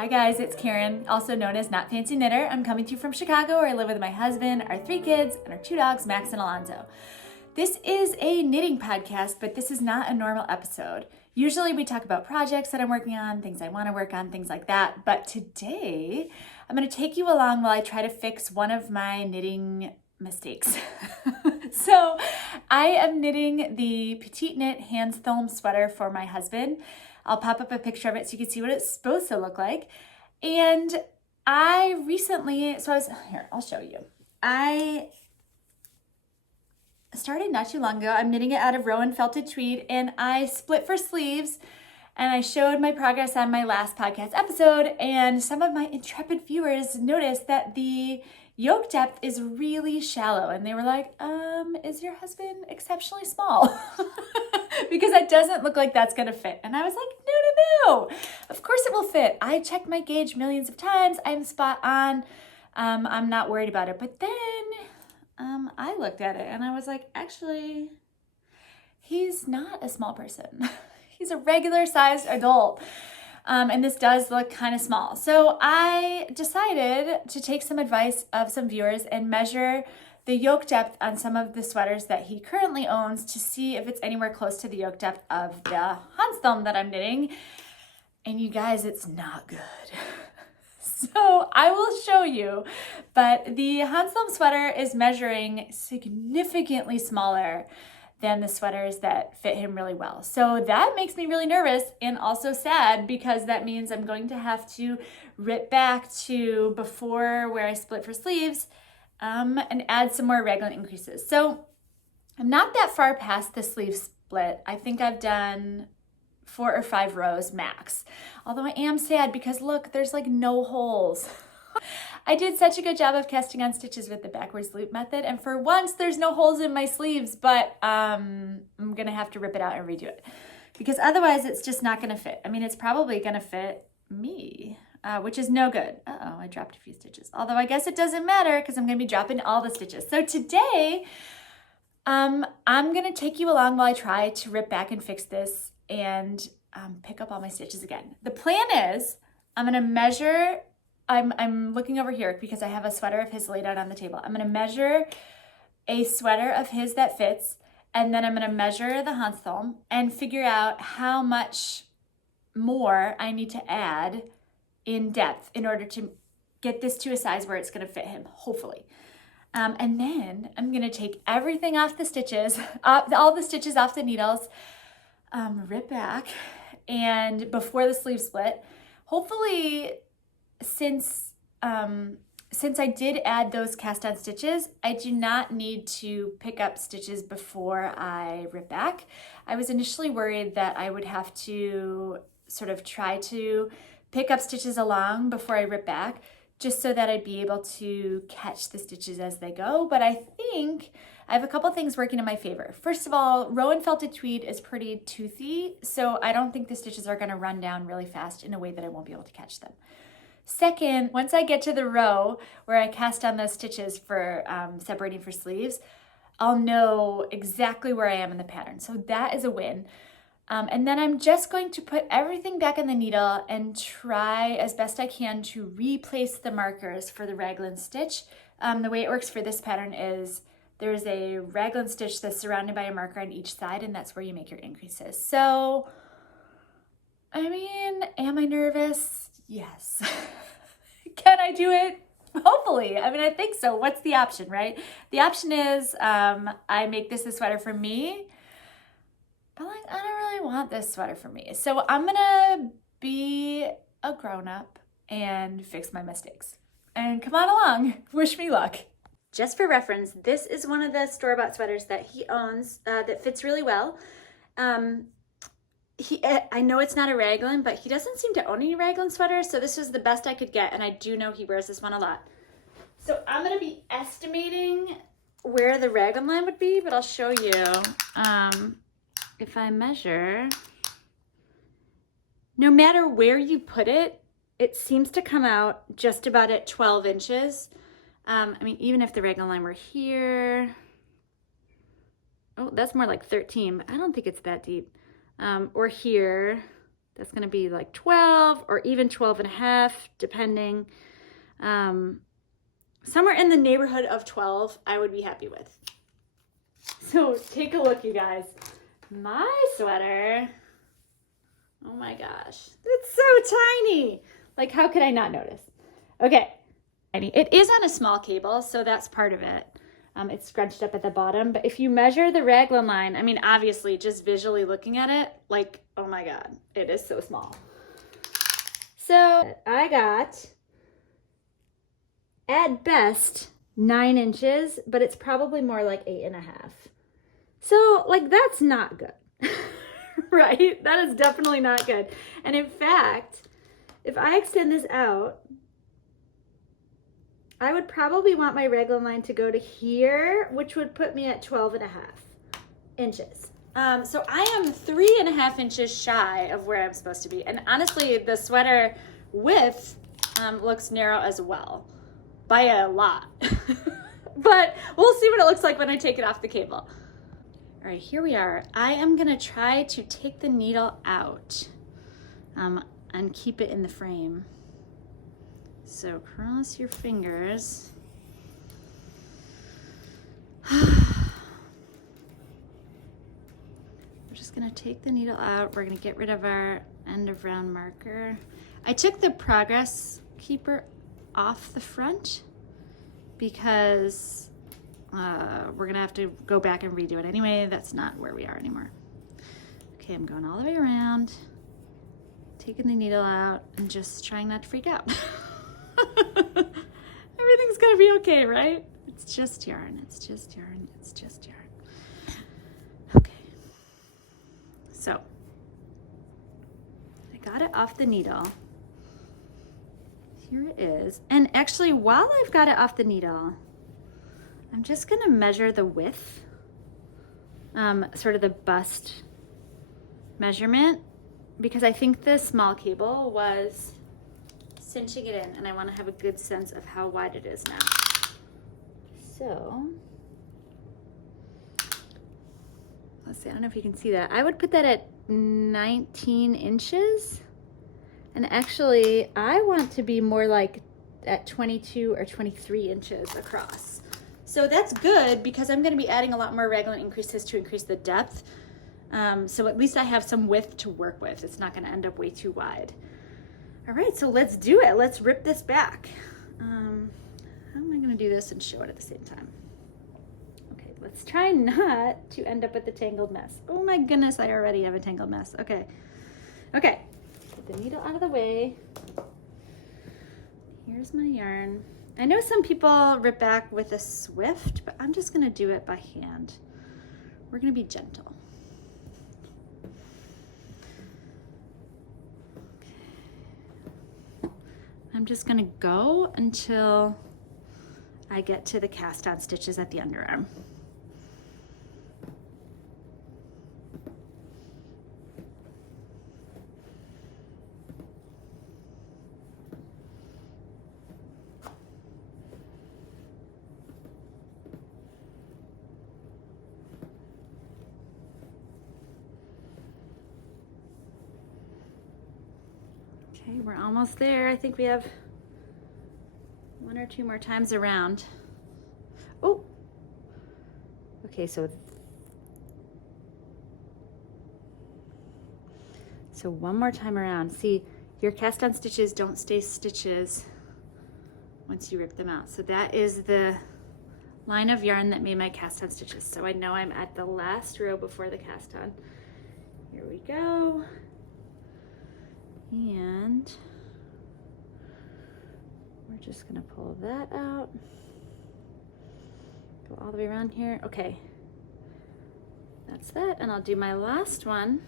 Hi guys, it's Karen, also known as Not Fancy Knitter. I'm coming to you from Chicago, where I live with my husband, our 3 kids, and our 2 dogs, Max and Alonzo. This is a knitting podcast, but this is not a normal episode. Usually we talk about projects that I'm working on, things I want to work on, things like that. But today, I'm going to take you along while I try to fix one of my knitting mistakes. So I am knitting the PetiteKnit Hanstholm sweater for my husband. I'll pop up a picture of it so you can see what it's supposed to look like. And I recently, here, I'll show you. I started not too long ago. I'm knitting it out of Rowan felted tweed, and I split for sleeves, and I showed my progress on my last podcast episode, and some of my intrepid viewers noticed that the yoke depth is really shallow, and they were like, is your husband exceptionally small? Because it doesn't look like that's gonna fit. And I was like, no, of course it will fit. I checked my gauge millions of times. I'm spot on. I'm not worried about it. But then I looked at it and I was like, actually, he's not a small person. He's a regular sized adult. And this does look kind of small. So I decided to take some advice of some viewers and measure the yoke depth on some of the sweaters that he currently owns to see if it's anywhere close to the yoke depth of the Hanstholm that I'm knitting. And you guys, it's not good. So I will show you, but the Hanstholm sweater is measuring significantly smaller than the sweaters that fit him really well. So that makes me really nervous and also sad, because that means I'm going to have to rip back to before where I split for sleeves and add some more raglan increases. So I'm not that far past the sleeve split. I think I've done 4 or 5 rows max. Although I am sad because look, there's like no holes. I did such a good job of casting on stitches with the backwards loop method, and for once there's no holes in my sleeves, but I'm gonna have to rip it out and redo it, because otherwise it's just not gonna fit. I mean, it's probably gonna fit me, which is no good. Uh-oh, I dropped a few stitches. Although I guess it doesn't matter because I'm gonna be dropping all the stitches. So today, I'm gonna take you along while I try to rip back and fix this and pick up all my stitches again. The plan is I'm gonna measure. I'm looking over here because I have a sweater of his laid out on the table. I'm gonna measure a sweater of his that fits, and then I'm gonna measure the Hanstholm and figure out how much more I need to add in depth in order to get this to a size where it's gonna fit him, hopefully. And then I'm gonna take everything off the stitches, all the stitches off the needles, rip back, and before the sleeve split, hopefully, since I did add those cast on stitches, I do not need to pick up stitches before I rip back. I was initially worried that I would have to sort of try to pick up stitches along before I rip back, just so that I'd be able to catch the stitches as they go. But I think I have a couple things working in my favor. First of all, Rowan felted tweed is pretty toothy, so I don't think the stitches are gonna run down really fast in a way that I won't be able to catch them. Second, once I get to the row where I cast on those stitches for separating for sleeves, I'll know exactly where I am in the pattern. So that is a win. And then I'm just going to put everything back on the needle and try as best I can to replace the markers for the raglan stitch. The way it works for this pattern is there's a raglan stitch that's surrounded by a marker on each side, and that's where you make your increases. So, I mean, am I nervous? Yes. Can I do it? Hopefully. I mean, I think so. What's the option, right? The option is I make this a sweater for me, but like, I don't really want this sweater for me. So I'm gonna be a grown-up and fix my mistakes. And come on along. Wish me luck. Just for reference, this is one of the store-bought sweaters that he owns that fits really well. I know it's not a raglan, but he doesn't seem to own any raglan sweaters, so this was the best I could get, and I do know he wears this one a lot. So I'm gonna be estimating where the raglan line would be, but I'll show you. If I measure, no matter where you put it, it seems to come out just about at 12 inches. I mean, even if the raglan line were here, oh, that's more like 13, but I don't think it's that deep. Or here, That's gonna be like 12 or even 12.5, depending. Somewhere in the neighborhood of 12, I would be happy with. So take a look, you guys. My sweater, oh my gosh, it's so tiny. Like, how could I not notice? Okay, it is on a small cable, so that's part of it. It's scrunched up at the bottom, but if you measure the raglan line, I mean, obviously, just visually looking at it, like, oh my God, it is so small. So I got, at best, 9 inches, but it's probably more like 8.5. So, like, that's not good, right? That is definitely not good. And in fact, if I extend this out, I would probably want my raglan line to go to here, which would put me at 12.5 inches. So I am 3.5 inches shy of where I'm supposed to be. And honestly, the sweater width looks narrow as well, by a lot. But we'll see what it looks like when I take it off the cable. All right, here we are. I am gonna try to take the needle out and keep it in the frame. So cross your fingers. We're just gonna take the needle out. We're gonna get rid of our end of round marker. I took the progress keeper off the front because we're gonna have to go back and redo it anyway. That's not where we are anymore. Okay, I'm going all the way around, taking the needle out and just trying not to freak out. Everything's gonna be okay, right? It's just yarn, it's just yarn, it's just yarn. Okay, so I got it off the needle. Here it is. And actually, while I've got it off the needle, I'm just gonna measure the width, sort of the bust measurement, because I think the small cable was cinching it in and I wanna have a good sense of how wide it is now. So, let's see, I don't know if you can see that. I would put that at 19 inches. And actually, I want to be more like at 22 or 23 inches across. So that's good because I'm gonna be adding a lot more raglan increases to increase the depth. So at least I have some width to work with. It's not gonna end up way too wide. All right, so let's do it. Let's rip this back. How am I gonna do this and show it at the same time? Okay, let's try not to end up with a tangled mess. Oh my goodness, I already have a tangled mess. Okay, okay. Get the needle out of the way. Here's my yarn. I know some people rip back with a Swift, but I'm just gonna do it by hand. We're gonna be gentle. Okay. I'm just gonna go until I get to the cast on stitches at the underarm. Okay, we're almost there. I think we have 1 or 2 more times around. Oh, okay, so one more time around. See, your cast on stitches don't stay stitches once you rip them out. So that is the line of yarn that made my cast on stitches. So I know I'm at the last row before the cast on. Here we go. And we're just gonna pull that out. Go all the way around here. Okay, that's that. And I'll do my last one.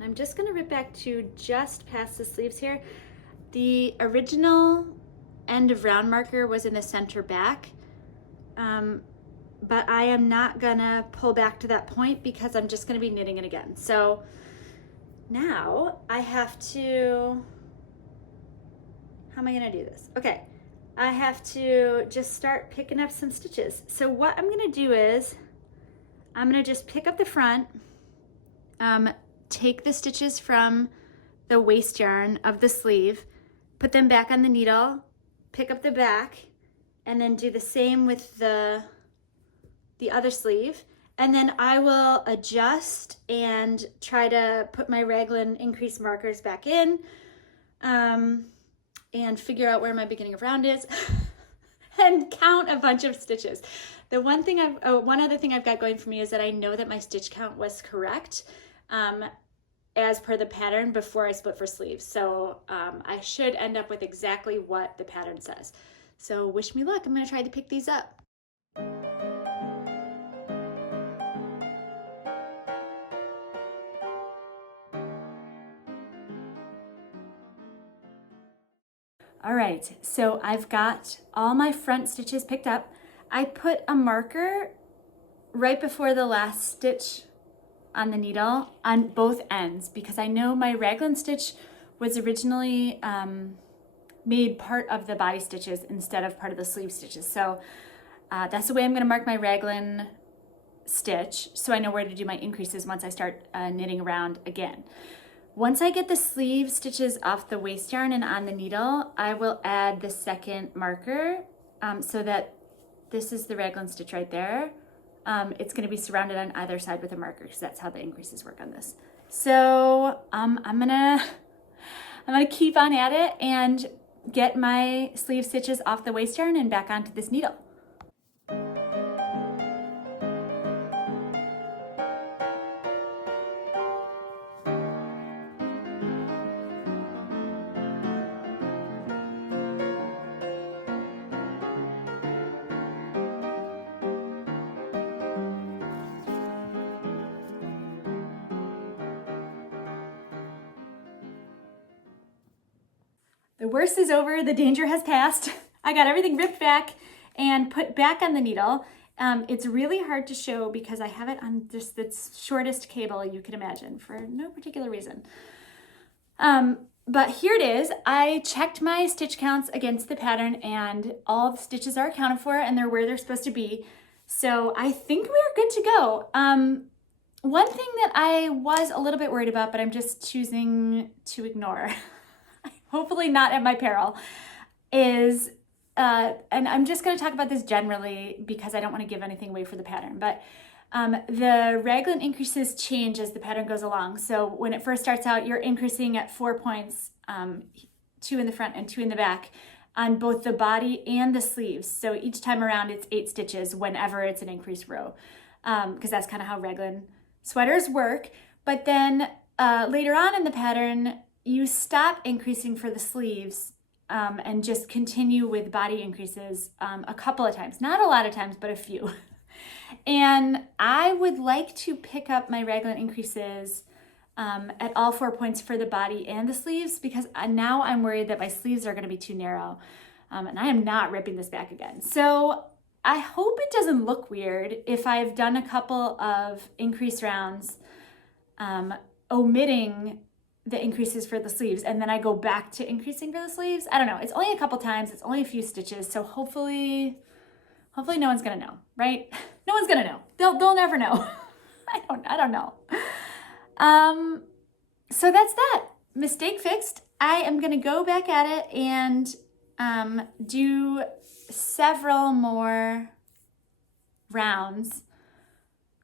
I'm just gonna rip back to just past the sleeves here. The original end of round marker was in the center back, but I am not gonna pull back to that point because I'm just gonna be knitting it again. So now I have to, how am I gonna do this? Okay, I have to just start picking up some stitches. So what I'm gonna do is, I'm gonna just pick up the front, take the stitches from the waist yarn of the sleeve, put them back on the needle, pick up the back, and then do the same with the other sleeve. And then I will adjust and try to put my raglan increase markers back in, and figure out where my beginning of round is and count a bunch of stitches. The one other thing I've got going for me is that I know that my stitch count was correct as per the pattern before I split for sleeves. So I should end up with exactly what the pattern says. So wish me luck. I'm going to try to pick these up. All right, so I've got all my front stitches picked up. I put a marker right before the last stitch on the needle on both ends because I know my raglan stitch was originally made part of the body stitches instead of part of the sleeve stitches. So that's the way I'm gonna mark my raglan stitch so I know where to do my increases once I start knitting around again. Once I get the sleeve stitches off the waist yarn and on the needle, I will add the second marker so that this is the raglan stitch right there. It's going to be surrounded on either side with a marker because that's how the increases work on this. So I'm gonna keep on at it and get my sleeve stitches off the waist yarn and back onto this needle. The worst is over, the danger has passed. I got everything ripped back and put back on the needle. It's really hard to show because I have it on just the shortest cable you can imagine for no particular reason. But here it is. I checked my stitch counts against the pattern and all the stitches are accounted for and they're where they're supposed to be. So I think we're good to go. One thing that I was a little bit worried about, but I'm just choosing to ignore, hopefully not at my peril, is, and I'm just going to talk about this generally because I don't want to give anything away for the pattern, but the raglan increases change as the pattern goes along. So when it first starts out, you're increasing at 4 points, 2 in the front and 2 in the back on both the body and the sleeves. So each time around it's 8 stitches whenever it's an increased row, because that's kind of how raglan sweaters work. But then later on in the pattern, you stop increasing for the sleeves and just continue with body increases a couple of times. Not a lot of times, but a few. And I would like to pick up my raglan increases at all 4 points for the body and the sleeves because now I'm worried that my sleeves are going to be too narrow. And I am not ripping this back again. So I hope it doesn't look weird if I've done a couple of increase rounds omitting the increases for the sleeves and then I go back to increasing for the sleeves. I don't know. It's only a couple times. It's only a few stitches. So hopefully no one's gonna know, right? No one's gonna know. They'll never know. I don't know. So that's that. Mistake fixed. I am gonna go back at it and do several more rounds,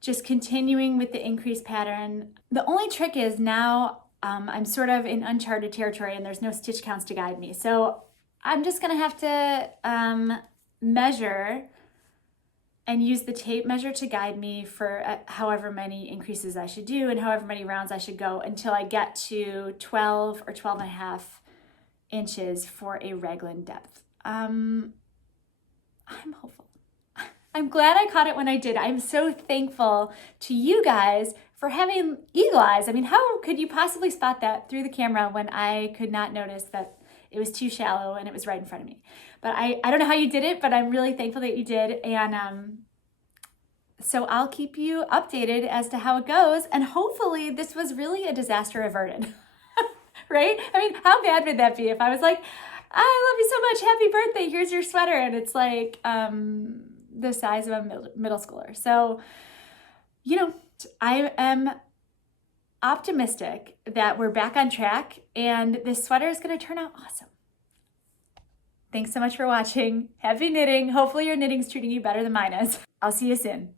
just continuing with the increase pattern. The only trick is now I'm sort of in uncharted territory and there's no stitch counts to guide me. So I'm just gonna have to measure and use the tape measure to guide me for however many increases I should do and however many rounds I should go until I get to 12 or 12 and a half inches for a raglan depth. I'm hopeful. I'm glad I caught it when I did. I'm so thankful to you guys for having eagle eyes. I mean, how could you possibly spot that through the camera when I could not notice that it was too shallow and it was right in front of me? But I don't know how you did it, but I'm really thankful that you did. And so I'll keep you updated as to how it goes. And hopefully this was really a disaster averted, right? I mean, how bad would that be if I was like, I love you so much, happy birthday, here's your sweater. And it's like the size of a middle schooler. So, you know, I am optimistic that we're back on track and this sweater is going to turn out awesome. Thanks so much for watching. Happy knitting. Hopefully your knitting's treating you better than mine is. I'll see you soon.